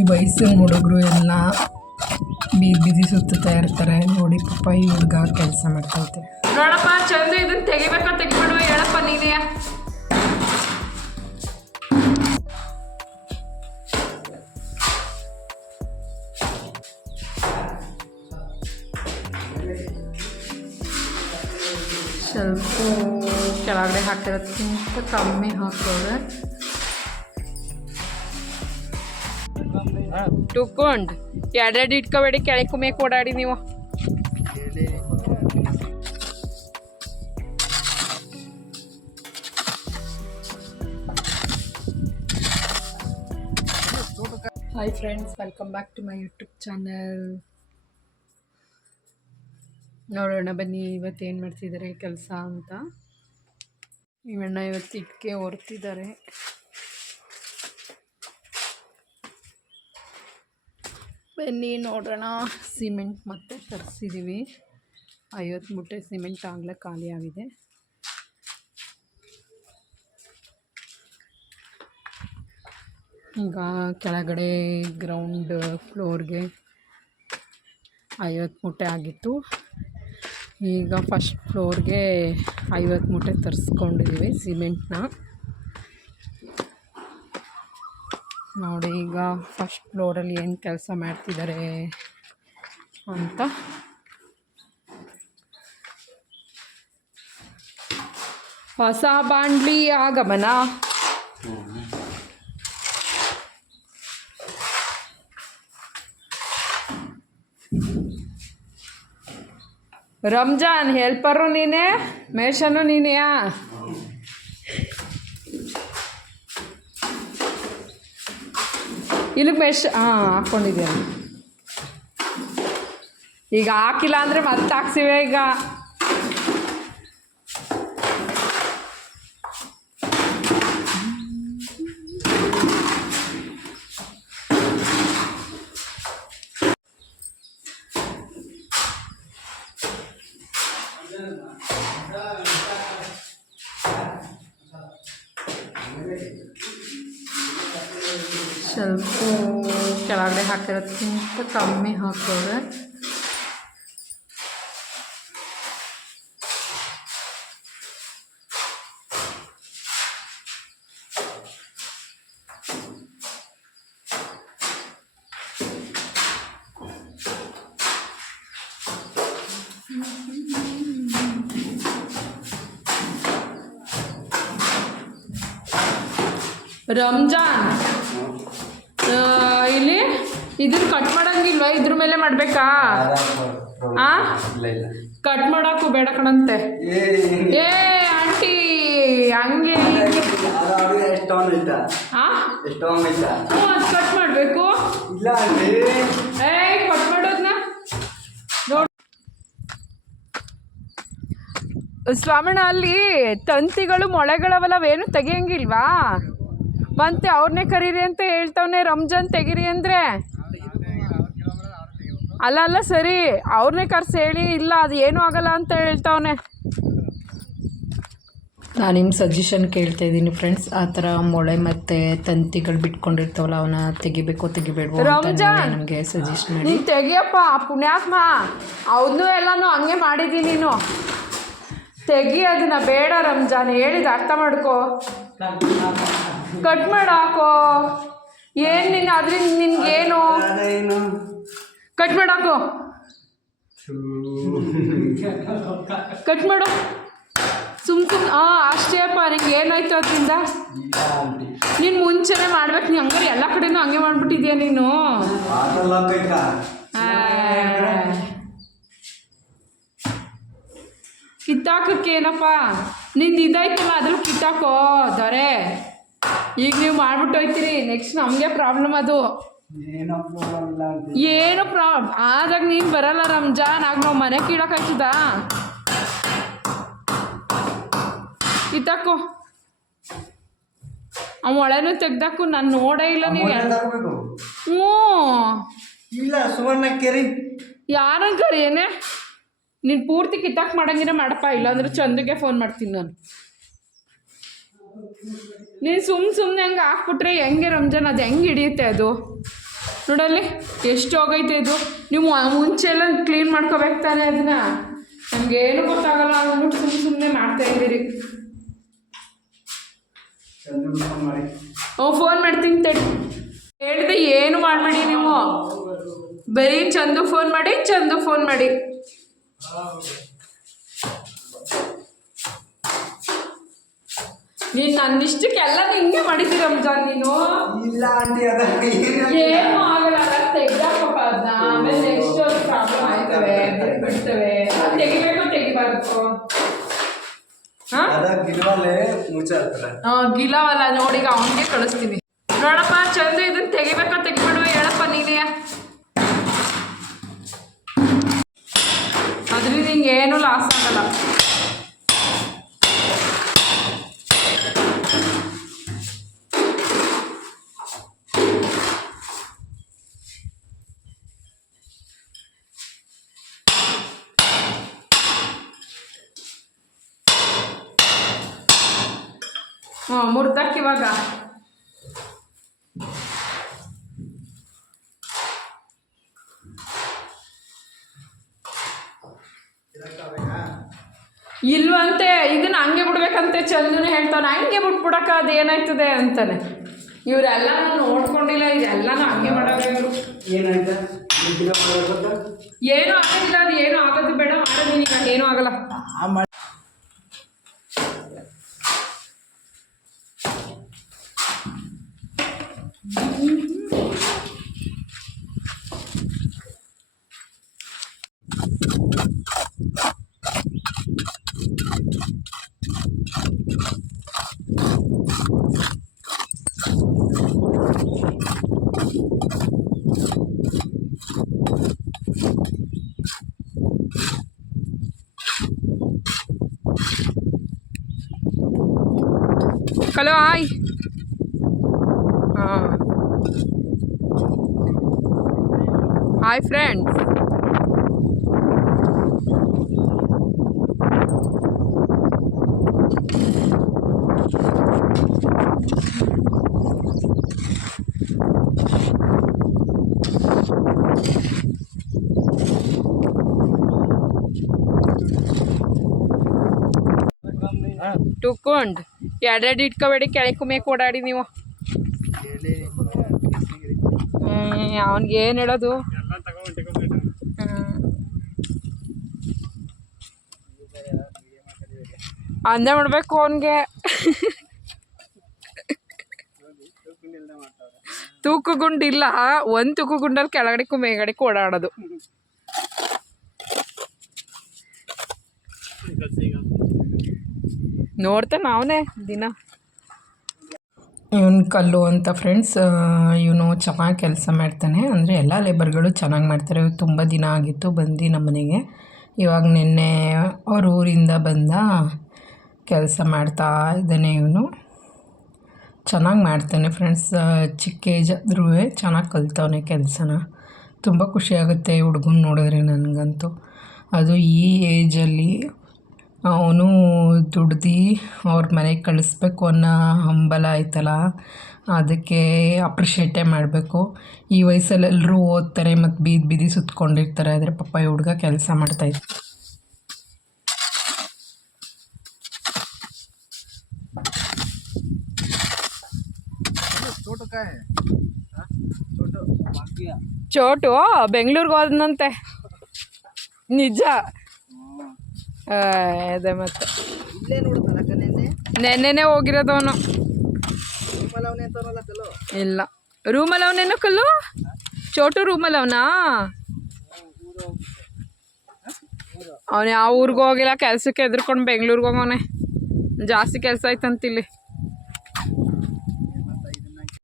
ಈ ವಯಸ್ಸಿನ ಹುಡುಗರು ಎಲ್ಲ ಬಿಸಿ ಸುತ್ತಾ ಇರ್ತಾರೆ ನೋಡಿ. ಪಾಪ ಈ ಹುಡುಗ ಕೆಲಸ ಮಾಡ್ತೈತೆ ನೋಡಪ್ಪ. ಚಂದು ಇದನ್ನ ತೆಗಿಬೇಕಾ ತೆಗಿಬಿಡುವ ಹೇಳಪ್ಪ ನೀನೇ. ಸ್ವಲ್ಪ ಕೆಳಗಡೆ ಹಾಕಿರೋದಕ್ಕಿಂತ ಕಮ್ಮಿ ಹಾಕೋರೆ. ಟುಕ್ಕೊಂಡು ಎರಡೆರಡು ಇಟ್ಕೋಬೇಡಿ, ಕೆಳಕ್ಕೆ ಮೇಕ್ ಓಡಾಡಿ ನೀವು. Hi friends, welcome back to my YouTube channel. ನೋಡೋಣ ಬನ್ನಿ ಇವತ್ತೇನು ಮಾಡ್ತಿದ್ದಾರೆ ಕೆಲಸ ಅಂತ. ಇವಣ್ಣ ಇವತ್ತು ಇಟ್ಟಿಗೆ ಹೊರ್ತಿದ್ದಾರೆ. ಬನ್ನಿ ನೋಡೋಣ. ಸಿಮೆಂಟ್ ಮತ್ತೆ ತರಿಸಿದ್ದೀವಿ. 50 ಮೂಟೆ ಸಿಮೆಂಟ್ ಆಗಲೇ ಖಾಲಿ ಆಗಿದೆ. ಈಗ ಕೆಳಗಡೆ ಗ್ರೌಂಡ್ ಫ್ಲೋರ್ಗೆ 50 ಮೂಟೆ ಆಗಿತ್ತು. ಈಗ ಫಸ್ಟ್ ಫ್ಲೋರ್ಗೆ 50 ಮೂಟೆ ತರಿಸ್ಕೊಂಡಿದ್ದೀವಿ ಸಿಮೆಂಟ್ನ. ನೋಡಿ ಈಗ ಫಸ್ಟ್ ಫ್ಲೋರಲ್ಲಿ ಏನು ಕೆಲಸ ಮಾಡ್ತಿದ್ದಾರೆ ಅಂತ. ಹೊಸ ಬಾಂಡ್ಲಿ ಆಗಮನ. ರಂಜಾನ್ ಹೆಲ್ಪರು ನೀನೇ, ಮೇಷನು ನೀನೆಯಾ? ಇಲ್ಲಿಗೆ ಮೆಶ್ ಹಾಕ್ಕೊಂಡಿದ್ದೀಯ. ಈಗ ಹಾಕಿಲ್ಲ ಅಂದರೆ ಮತ್ತೆ ಹಾಕ್ಸಿವೆ. ಈಗ ಸ್ವಲ್ಪ ಕೆಳಗಡೆ ಹಾಕಿರೋದಕ್ಕಿಂತ ಕಮ್ಮಿ ಹಾಕೋರೆ. ರಂಜಾನ್ ಇಲ್ಲಿ ಇದನ್ನ ಕಟ್ ಮಾಡಂಗಿಲ್ವಾ? ಇದ್ರ ಮೇಲೆ ಮಾಡಬೇಕಾ? ಕಟ್ ಮಾಡೋಕ್ಕೂ ಬೇಡ ಕಣಂತೆ. ಏ ಆಂಟಿ ಹಂಗೆ ಅದು ಕಟ್ ಮಾಡಬೇಕು. ಏ ಕಟ್ ಮಾಡೋದನ್ನ ನೋಡಿ. ಸ್ವಾಮಣ್ಣ ಅಲ್ಲಿ ತಂತಿಗಳು ಮೊಳೆಗಳವಲ್ಲವೇನು ತೆಗಿಯಂಗಿಲ್ವಾ? ಮತ್ತೆ ಅವ್ರನ್ನೇ ಕರೀರಿ ಅಂತ ಹೇಳ್ತವನೆ. ರಂಜಾನ್ ತೆಗೀರಿ ಅಂದರೆ ಅಲ್ಲ ಸರಿ, ಅವ್ರನ್ನೇ ಕರ್ಸಿ ಹೇಳಿ. ಇಲ್ಲ ಅದು ಏನೂ ಆಗಲ್ಲ ಅಂತ ಹೇಳ್ತವನೆ. ನಾನು ನಿಮ್ಮ ಸಜೆಷನ್ ಕೇಳ್ತಾ ಇದ್ದೀನಿ ಫ್ರೆಂಡ್ಸ್. ಆ ಥರ ಮೊಳೆ ಮತ್ತು ತಂತಿಗಳು ಬಿಟ್ಕೊಂಡಿರ್ತಾವಲ್ಲ, ಅವನ್ನ ತೆಗಿಬೇಡವೋ ರಂಜಾನ್ ನಮಗೆ ಸಜೆಸ್ಟ್ ಮಾಡಿ. ನೀನು ತೆಗಿಯಪ್ಪ ಪುಣ್ಯಾತ್ಮ. ಅವನ್ನೂ ಎಲ್ಲನೂ ಹಂಗೆ ಮಾಡಿದ್ದೀನಿ ನೀನು. ತೆಗಿ ಅದನ್ನ. ಬೇಡ ರಂಜಾನ್, ಹೇಳಿದ ಅರ್ಥ ಮಾಡ್ಕೋ. ಕಟ್ ಮಾಡಾಕೋ. ಏನು ನೀನು ಅದರಿಂದ ನಿನ್ಗೇನು? ಕಟ್ ಮಾಡಾಕೋ, ಕಟ್ ಮಾಡು. ಸುಮ್ಮ ಅಷ್ಟೇ ಅಪ್ಪ. ನಿಂಗೆ ಏನಾಯ್ತು ಅದರಿಂದ? ನೀನು ಮುಂಚೆನೇ ಮಾಡ್ಬೇಕು. ನೀನು ಹಂಗಾರೆ ಎಲ್ಲ ಕಡೆನೂ ಹಂಗೆ ಮಾಡಿಬಿಟ್ಟಿದ್ಯಾ ನೀನು. ಕಿತ್ತಾಕಕ್ಕೇನಪ್ಪ ನಿಂದು ಇದಾಯ್ತಲ್ಲ, ಅದ್ರಲ್ಲಿ ಕಿತ್ತಾಕೋ ದೊರೆ. ಈಗ ನೀವು ಮಾಡ್ಬಿಟ್ಟು ಹೋಯ್ತೀರಿ, ನೆಕ್ಸ್ಟ್ ನಮಗೆ ಪ್ರಾಬ್ಲಮ್. ಅದು ಏನು ಆದಾಗ ನೀನು ಬರಲ್ಲ ರಂಜಾನ್. ಆಗ ನಾವು ಮನೆ ಕೀಳಕ್ಕಾಯ್ತದ? ಕಿತ್ತಾಕೋ. ಆ ಮೊಳೆನೂ ತೆಗ್ದಾಕು. ನಾನು ನೋಡೇ ಇಲ್ಲ. ನೀವು ಹ್ಞೂ ಯಾರಂತ ಏನೇ ನೀನು ಪೂರ್ತಿ ಕಿತ್ತಾಕ್ ಮಾಡಂಗಿರ ಮಾಡಪ್ಪ. ಇಲ್ಲಾಂದ್ರೆ ಚಂದುಗೆ ಫೋನ್ ಮಾಡ್ತೀನಿ ನಾನು. ನೀನು ಸುಮ್ಮನೆ ಹಂಗೆ ಹಾಕ್ಬಿಟ್ರೆ ಹೆಂಗೆ ರಂಜಾನ್? ಅದು ಹೆಂಗೆ ಹಿಡಿಯುತ್ತೆ ಅದು? ನೋಡಲ್ಲಿ ಎಷ್ಟು ಹೋಗೈತೆ ಇದು. ನೀವು ಮುಂಚೆ ಎಲ್ಲ ಕ್ಲೀನ್ ಮಾಡ್ಕೋಬೇಕು ತಾನೆ ಅದನ್ನ. ನಮಗೇನು ಗೊತ್ತಾಗಲ್ಲ ಅಂದ್ಬಿಟ್ಟು ಸುಮ್ಮನೆ ಮಾಡ್ತಾ ಇದ್ದೀರಿ. ಫೋನ್ ಮಾಡ್ತೀನಿ ತಡಿ. ಹೇಳಿದೆ ಏನು ಮಾಡಬೇಡಿ ನೀವು, ಬರೀ ಚಂದು ಫೋನ್ ಮಾಡಿ. ನೀನು ನನ್ನಿಷ್ಟಕ್ಕೆಲ್ಲ ಹಿಂಗೆ ಮಾಡಿದ್ದೀರ ರಂಜಾನ್ ನೀನು. ಇಲ್ಲ ಆಂಟಿ ಏನು ಆಗಲ್ಲ, ತೆಗ್ದಾಕಪ್ಪ ಅದನ್ನ. ಆಮೇಲೆ ನೆಕ್ಸ್ಟ್ ಪ್ರಾಬ್ಲಮ್ ಆಯ್ತವೆ, ಬಿಡ್ತವೆ. ತೆಗಿಬಾರ್ದು. ಗಿಲವಲ್ಲ ನೋಡಿ, ಈಗ ಅವನಿಗೆ ಕಳಿಸ್ತೀನಿ. ನೋಡಪ್ಪ ಚಂದು, ಇದನ್ನ ತೆಗಿಬೇಕೋ ತೆಗಿಬಿಡುವ ಹೇಳಪ್ಪ ನೀನೇ. ಅದ್ರಿಂದ ಹಿಂಗೆ ಏನೂ ಲಾಸ್ ಆಗಲ್ಲ. ಮುರ್ದಕ್ಕೆ ಇವಾಗ ಇಲ್ವಂತೆ. ಇದನ್ನ ಹಂಗೆ ಬಿಡ್ಬೇಕಂತೆ. ಚಂದನೇ ಹೇಳ್ತಾನೆ ಹಂಗೆ ಬಿಟ್ಬಿಡಕ್ಕ, ಅದು ಏನಾಯ್ತದೆ ಅಂತಾನೆ. ಇವರೆಲ್ಲ ನೋಡ್ಕೊಂಡಿಲ್ಲ, ಇದೆಲ್ಲನೂ ಹಂಗೆ ಮಾಡೋದು ಇವರು. ಏನೂ ಆಗೋದಿಲ್ಲ, ಅದು ಏನೂ ಆಗೋದು ಬೇಡ, ಮಾಡೋದು ಈಗ ಏನೂ ಆಗಲ್ಲ. Hello hi. Hi friends. ಟುಕೊಂಡ್ ಎರಡೆರಡು ಇಟ್ಕೋಬೇಡಿ, ಕೆಳಗೆ ಕುಮ್ಯಕ್ಕೆ ಓಡಾಡಿ ನೀವು. ಅವನಿಗೆ ಏನು ಹೇಳೋದು. ಅಂದೆ ಮಾಡಬೇಕು ಅವನಿಗೆ. ತೂಕು ಗುಂಡಿಲ್ಲ, ಒಂದು ತೂಕು ಗುಂಡಲ್ಲಿ ಕೆಳಗಡೆಕ್ಕೂ ಮೇಗಡೆಕ್ಕೂ ಓಡಾಡೋದು. ನೋಡ್ತಾನೆ ಅವನೇ ದಿನ. ಇವನು ಕಲ್ಲು ಅಂತ ಫ್ರೆಂಡ್ಸ್. ಇವನು ಚೆನ್ನಾಗಿ ಕೆಲಸ ಮಾಡ್ತಾನೆ, ಅಂದರೆ ಎಲ್ಲ ಲೇಬರ್ಗಳು ಚೆನ್ನಾಗಿ ಮಾಡ್ತಾರೆ. ತುಂಬ ದಿನ ಆಗಿತ್ತು ಬಂದು ನಮ್ಮ ಮನೆಗೆ. ಇವಾಗ ನಿನ್ನೆ ಅವ್ರ ಊರಿಂದ ಬಂದ ಕೆಲಸ ಮಾಡ್ತಾ ಇದ್ದಾನೆ. ಇವನು ಚೆನ್ನಾಗಿ ಮಾಡ್ತಾನೆ ಫ್ರೆಂಡ್ಸ್. ಚಿಕ್ಕ ಏಜ್ ಆದ್ರೂ ಚೆನ್ನಾಗಿ ಕಲ್ತವನೆ ಕೆಲಸನ. ತುಂಬ ಖುಷಿಯಾಗುತ್ತೆ ಈ ಹುಡುಗನ ನೋಡಿದ್ರೆ ನನಗಂತೂ. ಅದು ಈ ಏಜಲ್ಲಿ ಅವನು ದುಡ್ದು ಅವ್ರ ಮನೆಗೆ ಕಳಿಸ್ಬೇಕು ಅನ್ನೋ ಹಂಬಲ ಆಯ್ತಲ್ಲ, ಅದಕ್ಕೆ ಅಪ್ರಿಷಿಯೇಟೇ ಮಾಡಬೇಕು. ಈ ವಯಸ್ಸಲ್ಲಿ ಎಲ್ಲರೂ ಓದ್ತಾರೆ ಮತ್ತು ಬೀದಿ ಸುತ್ಕೊಂಡಿರ್ತಾರೆ, ಆದರೆ ಪಾಪ ಈ ಹುಡುಗ ಕೆಲಸ ಮಾಡ್ತಾಯಿದ್ದ. ಚೋಟು ಬೆಂಗಳೂರಿಗೆ ಹೋದನಂತೆ, ನಿಜ. ಅದೇ ಮತ್ತೆ ನೆನ್ನೆನೇ ಹೋಗಿರೋದವನು. ಇಲ್ಲ, ರೂಮಲ್ಲಿ ಅವನೇನೋ ಕಲ್ಲು. ಚೋಟು ರೂಮಲ್ಲಿ ಅವನಾ? ಅವನು ಯಾವ ಊರಿಗೆ ಹೋಗಿಲ್ಲ, ಕೆಲ್ಸಕ್ಕೆ ಎದ್ರುಕೊಂಡು ಬೆಂಗ್ಳೂರಿಗೆ ಹೋಗವನೆ. ಜಾಸ್ತಿ ಕೆಲಸ ಆಯ್ತಂತಿಲ್ಲಿ.